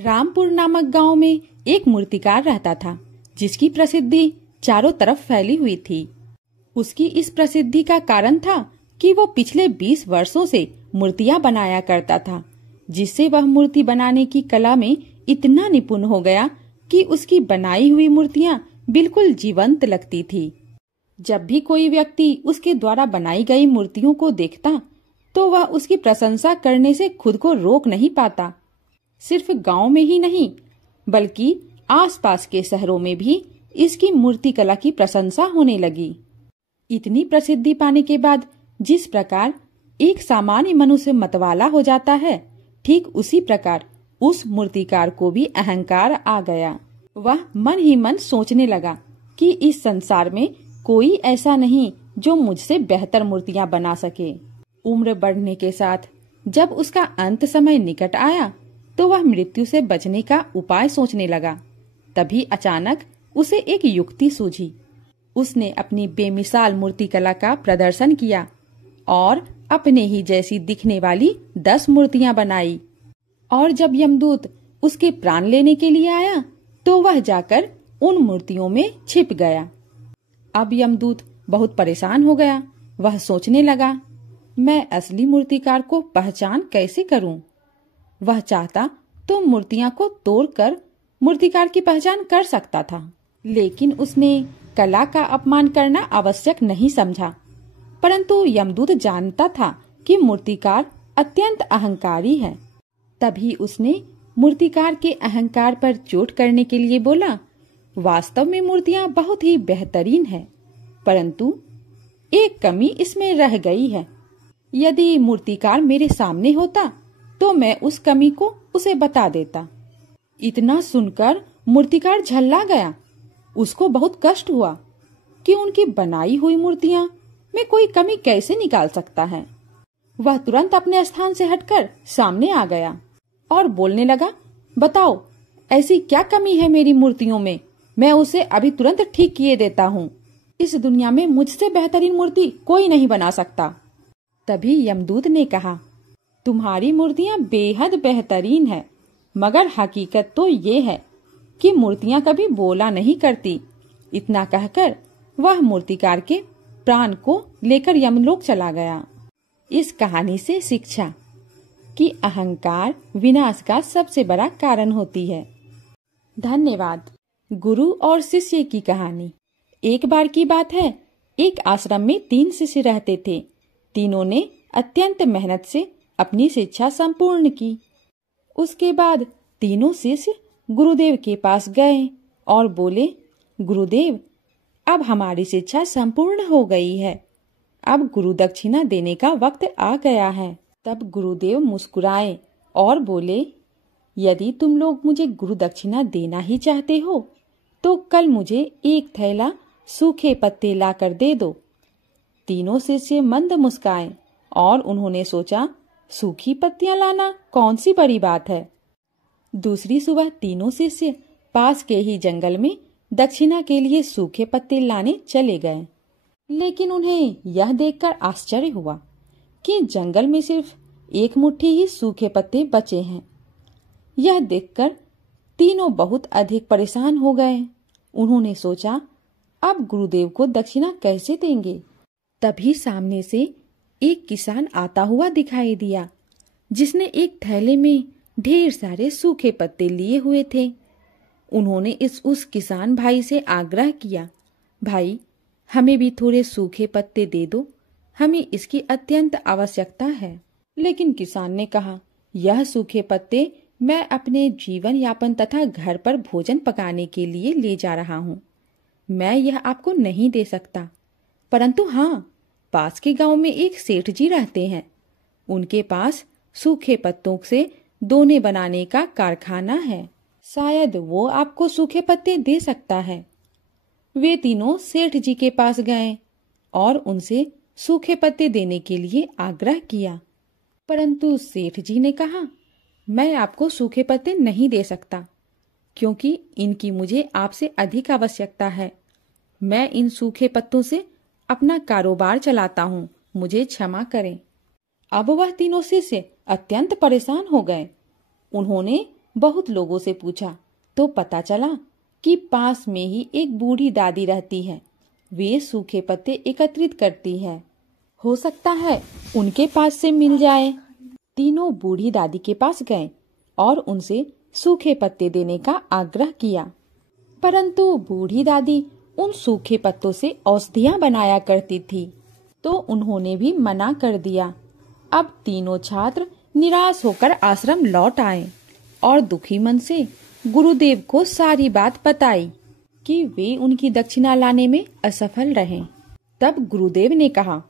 रामपुर नामक गांव में एक मूर्तिकार रहता था, जिसकी प्रसिद्धि चारों तरफ फैली हुई थी। उसकी इस प्रसिद्धि का कारण था कि वो पिछले 20 वर्षों से मूर्तियां बनाया करता था, जिससे वह मूर्ति बनाने की कला में इतना निपुण हो गया कि उसकी बनाई हुई मूर्तियां बिल्कुल जीवंत लगती थी। जब भी कोई व्यक्ति उसके द्वारा बनाई गई मूर्तियों को देखता, तो वह उसकी प्रशंसा करने से खुद को रोक नहीं पाता। सिर्फ गांव में ही नहीं, बल्कि आसपास के शहरों में भी इसकी मूर्ति कला की प्रशंसा होने लगी। इतनी प्रसिद्धि पाने के बाद जिस प्रकार एक सामान्य मनुष्य मतवाला हो जाता है, ठीक उसी प्रकार उस मूर्तिकार को भी अहंकार आ गया। वह मन ही मन सोचने लगा कि इस संसार में कोई ऐसा नहीं जो मुझसे बेहतर मूर्तियां बना सके। उम्र बढ़ने के साथ जब उसका अंत समय निकट आया, तो वह मृत्यु से बचने का उपाय सोचने लगा। तभी अचानक उसे एक युक्ति सूझी। उसने अपनी बेमिसाल मूर्ति कला का प्रदर्शन किया और अपने ही जैसी दिखने वाली 10 मूर्तियां बनाई। और जब यमदूत उसके प्राण लेने के लिए आया, तो वह जाकर उन मूर्तियों में छिप गया। अब यमदूत बहुत परेशान हो गया। वह सोचने लगा, मैं असली मूर्तिकार को पहचान कैसे करूं? वह चाहता तो मूर्तियां को तोड़कर मूर्तिकार की पहचान कर सकता था, लेकिन उसने कला का अपमान करना आवश्यक नहीं समझा। परंतु यमदूत जानता था कि मूर्तिकार अत्यंत अहंकारी है। तभी उसने मूर्तिकार के अहंकार पर चोट करने के लिए बोला, वास्तव में मूर्तियां बहुत ही बेहतरीन है, परंतु एक कमी इसमें रह गई है। यदि मूर्तिकार मेरे सामने होता, तो मैं उस कमी को उसे बता देता। इतना सुनकर मूर्तिकार झल्ला गया। उसको बहुत कष्ट हुआ कि उनकी बनाई हुई मूर्तियां में कोई कमी कैसे निकाल सकता है। वह तुरंत अपने स्थान से हटकर सामने आ गया और बोलने लगा, बताओ ऐसी क्या कमी है मेरी मूर्तियों में? मैं उसे अभी तुरंत ठीक किए देता हूँ। इस दुनिया में मुझसे बेहतरीन मूर्ति कोई नहीं बना सकता। तभी यमदूत ने कहा, तुम्हारी मूर्तियां बेहद बेहतरीन है, मगर हकीकत तो ये है कि मूर्तियां कभी बोला नहीं करती। इतना कहकर वह मूर्तिकार के प्राण को लेकर यमलोक चला गया। इस कहानी से शिक्षा कि अहंकार विनाश का सबसे बड़ा कारण होती है। धन्यवाद। गुरु और शिष्य की कहानी। एक बार की बात है, एक आश्रम में 3 शिष्य रहते थे। तीनों ने अत्यंत मेहनत से अपनी शिक्षा संपूर्ण की। उसके बाद तीनों शिष्य गुरुदेव के पास गए और बोले, गुरुदेव, अब हमारी शिक्षा संपूर्ण हो गई है। अब गुरु दक्षिणा देने का वक्त आ गया है। तब गुरुदेव मुस्कुराए और बोले, यदि तुम लोग मुझे गुरु दक्षिणा देना ही चाहते हो, तो कल मुझे एक थैला सूखे पत्ते लाकर दे दो। तीनों शिष्य मंद मुस्काए और उन्होंने सोचा, सूखी पत्तियां लाना कौन सी बड़ी बात है। दूसरी सुबह तीनों शिष्य पास के ही जंगल में दक्षिणा के लिए सूखे पत्ते लाने चले गए। लेकिन उन्हें यह देखकर आश्चर्य हुआ कि जंगल में सिर्फ एक मुट्ठी ही सूखे पत्ते बचे हैं। यह देखकर तीनों बहुत अधिक परेशान हो गए। उन्होंने सोचा, अब गुरुदेव को दक्षिणा कैसे देंगे। तभी सामने से एक किसान आता हुआ दिखाई दिया, जिसने एक थैले में ढेर सारे सूखे पत्ते लिए हुए थे। उन्होंने उस किसान भाई से आग्रह किया, भाई, हमें भी थोड़े सूखे पत्ते दे दो, हमें इसकी अत्यंत आवश्यकता है। लेकिन किसान ने कहा, यह सूखे पत्ते मैं अपने जीवन यापन तथा घर पर भोजन पकाने के लिए ले जा रहा हूँ। मैं यह आपको नहीं दे सकता, परंतु हाँ, पास के गांव में एक सेठ जी रहते हैं। उनके पास सूखे पत्तों से दोने बनाने का कारखाना है, शायद वो आपको सूखे पत्ते दे सकता है। वे तीनों सेठ जी के पास गए और उनसे सूखे पत्ते देने के लिए आग्रह किया, परंतु सेठ जी ने कहा, मैं आपको सूखे पत्ते नहीं दे सकता, क्योंकि इनकी मुझे आपसे अधिक आवश्यकता है। मैं इन सूखे पत्तों से अपना कारोबार चलाता हूँ, मुझे क्षमा करें। अब वह तीनों शिष्य अत्यंत परेशान हो गए। उन्होंने बहुत लोगों से पूछा तो पता चला कि पास में ही एक बूढ़ी दादी रहती है। वे सूखे पत्ते एकत्रित करती है। हो सकता है उनके पास से मिल जाए। तीनों बूढ़ी दादी के पास गए और उनसे सूखे पत्ते देने का आग्रह किया, परंतु बूढ़ी दादी उन सूखे पत्तों से औषधियां बनाया करती थी, तो उन्होंने भी मना कर दिया। अब तीनों छात्र निराश होकर आश्रम लौट आए और दुखी मन से गुरुदेव को सारी बात बताई कि वे उनकी दक्षिणा लाने में असफल रहे। तब गुरुदेव ने कहा,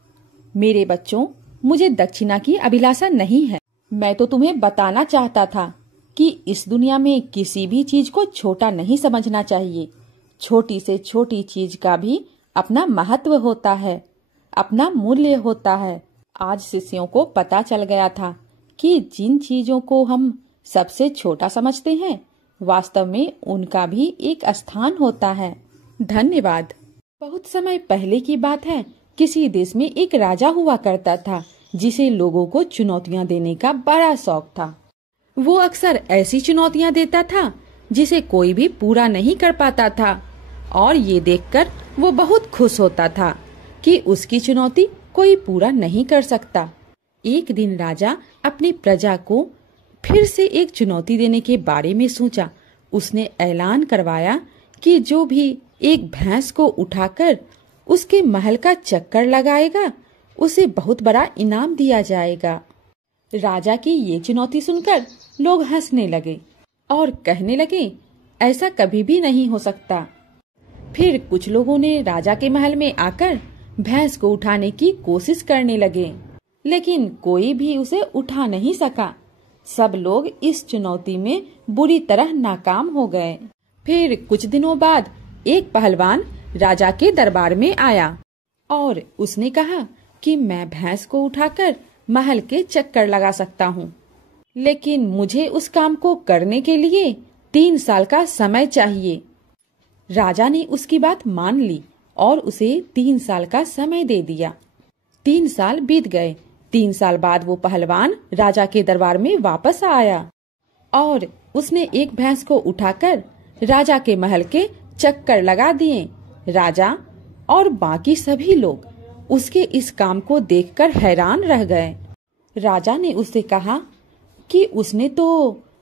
मेरे बच्चों, मुझे दक्षिणा की अभिलाषा नहीं है। मैं तो तुम्हें बताना चाहता था कि इस दुनिया में किसी भी चीज को छोटा नहीं समझना चाहिए। छोटी से छोटी चीज का भी अपना महत्व होता है, अपना मूल्य होता है। आज शिष्यों को पता चल गया था कि जिन चीजों को हम सबसे छोटा समझते हैं, वास्तव में उनका भी एक स्थान होता है। धन्यवाद। बहुत समय पहले की बात है, किसी देश में एक राजा हुआ करता था जिसे लोगों को चुनौतियां देने का बड़ा शौक था। वो अक्सर ऐसी चुनौतियां देता था जिसे कोई भी पूरा नहीं कर पाता था, और ये देखकर वो बहुत खुश होता था कि उसकी चुनौती कोई पूरा नहीं कर सकता। एक दिन राजा अपनी प्रजा को फिर से एक चुनौती देने के बारे में सोचा। उसने ऐलान करवाया कि जो भी एक भैंस को उठाकर उसके महल का चक्कर लगाएगा, उसे बहुत बड़ा इनाम दिया जाएगा। राजा की ये चुनौती सुनकर लोग हंसने लगे और कहने लगे, ऐसा कभी भी नहीं हो सकता। फिर कुछ लोगों ने राजा के महल में आकर भैंस को उठाने की कोशिश करने लगे, लेकिन कोई भी उसे उठा नहीं सका। सब लोग इस चुनौती में बुरी तरह नाकाम हो गए। फिर कुछ दिनों बाद एक पहलवान राजा के दरबार में आया और उसने कहा कि मैं भैंस को उठाकर महल के चक्कर लगा सकता हूँ, लेकिन मुझे उस काम को करने के लिए 3 साल का समय चाहिए। राजा ने उसकी बात मान ली और उसे 3 साल का समय दे दिया। 3 साल बीत गए। 3 साल बाद वो पहलवान राजा के दरबार में वापस आया और उसने एक भैंस को उठाकर राजा के महल के चक्कर लगा दिए। राजा और बाकी सभी लोग उसके इस काम को देखकर हैरान रह गए। राजा ने उससे कहा कि उसने तो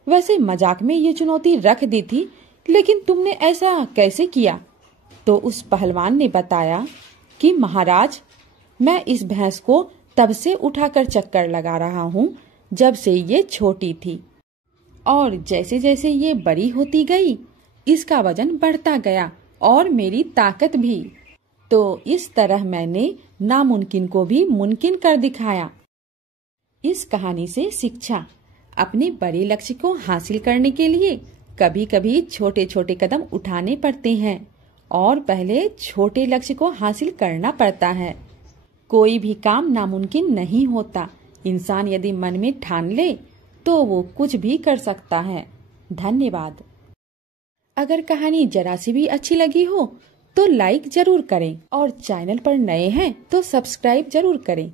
वैसे मजाक में ये चुनौती रख दी थी, लेकिन तुमने ऐसा कैसे किया? तो उस पहलवान ने बताया कि महाराज, मैं इस भैंस को तब से उठाकर चक्कर लगा रहा हूँ जब से ये छोटी थी, और जैसे जैसे ये बड़ी होती गई, इसका वजन बढ़ता गया और मेरी ताकत भी। तो इस तरह मैंने नामुमकिन को भी मुमकिन कर दिखाया। इस कहानी से शिक्षा: अपने बड़े लक्ष्य को हासिल करने के लिए कभी कभी छोटे छोटे कदम उठाने पड़ते हैं और पहले छोटे लक्ष्य को हासिल करना पड़ता है। कोई भी काम नामुमकिन नहीं होता। इंसान यदि मन में ठान ले तो वो कुछ भी कर सकता है। धन्यवाद। अगर कहानी जरा सी भी अच्छी लगी हो तो लाइक जरूर करें और चैनल पर नए हैं तो सब्सक्राइब जरूर करें।